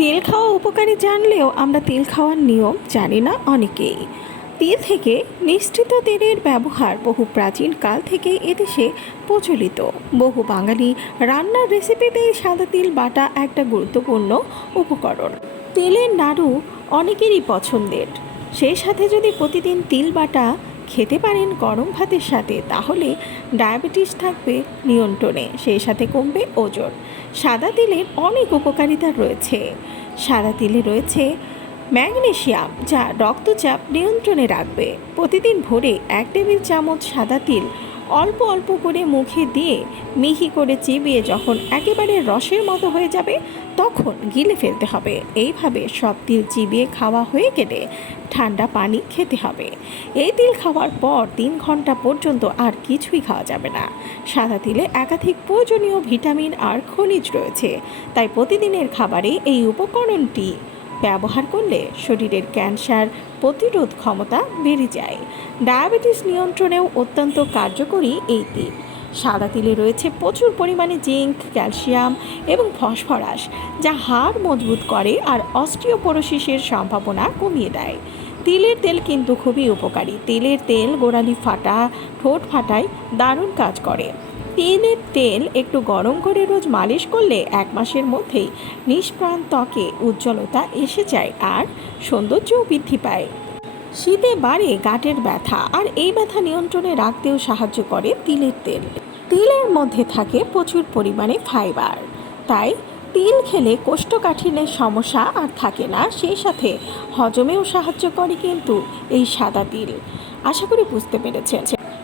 তেল খাওয়া উপকারী জানলেও আমরা তেল খাওয়ার নিয়ম জানি না অনেকেই। তেল থেকে নিশ্চিত তেলের ব্যবহার বহু প্রাচীন কাল থেকে এদেশে প্রচলিত। বহু বাঙালি রান্নার রেসিপিতে সাদা তিল বাটা একটা গুরুত্বপূর্ণ উপকরণ। তেলের নাড়ু অনেকেরই পছন্দের। সেই সাথে যদি প্রতিদিন তিল বাটা খেতে পারেন গরম ভাতের সাথে, তাহলে ডায়াবেটিস থাকবে নিয়ন্ত্রণে, সেই সাথে কমবে ওজন। সাদা তিলের অনেক উপকারিতা রয়েছে। সাদা তিলে রয়েছে ম্যাগনেশিয়াম, যা রক্তচাপ নিয়ন্ত্রণে রাখবে। প্রতিদিন ভোরে এক টেবিল চামচ সাদা তিল অল্প অল্প করে মুখে দিয়ে মিহি করে চিবিয়ে যখন একেবারে রসের মতো হয়ে যাবে, তখন গিলে ফেলতে হবে। এইভাবে সব তিল চিবিয়ে খাওয়া হয়ে গেলে ঠান্ডা পানি খেতে হবে। এই তিল খাওয়ার পর তিন ঘণ্টা পর্যন্ত আর কিছুই খাওয়া যাবে না। সাদা তিলে একাধিক প্রয়োজনীয় ভিটামিন আর খনিজ রয়েছে। তাই প্রতিদিনের খাবারে এই উপকরণটি ব্যবহার করলে শরীরের ক্যান্সার প্রতিরোধ ক্ষমতা বেড়ে যায়। ডায়াবেটিস নিয়ন্ত্রণেও অত্যন্ত কার্যকরী এই তিল। সাদা তিলে রয়েছে প্রচুর পরিমাণে জিঙ্ক, ক্যালসিয়াম এবং ফসফরাস, যা হাড় মজবুত করে আর অস্টিওপোরোসিসের সম্ভাবনা কমিয়ে দেয়। তিলের তেল কিন্তু খুবই উপকারী। তিলের তেল গোড়ালি ফাটা, ঠোঁট ফাটায় দারুণ কাজ করে। তিলের তেল একটু গরম করে রোজ মালিশ করলে এক মাসের মধ্যেই নিষ্প্রাণ ত্বকে উজ্জ্বলতা এসে যায় আর সৌন্দর্যও বৃদ্ধি পায়। শীতে বাড়ে গাঁটের ব্যথা আর এই ব্যথা নিয়ন্ত্রণে রাখতেও সাহায্য করে তিলের তেল। তিলের মধ্যে থাকে প্রচুর পরিমাণে ফাইবার। তাই তিল খেলে কোষ্ঠকাঠিন্যের সমস্যা আর থাকে না, সেই সাথে হজমেও সাহায্য করে কিন্তু এই সাদা তিল। আশা করি বুঝতে পেরেছেন।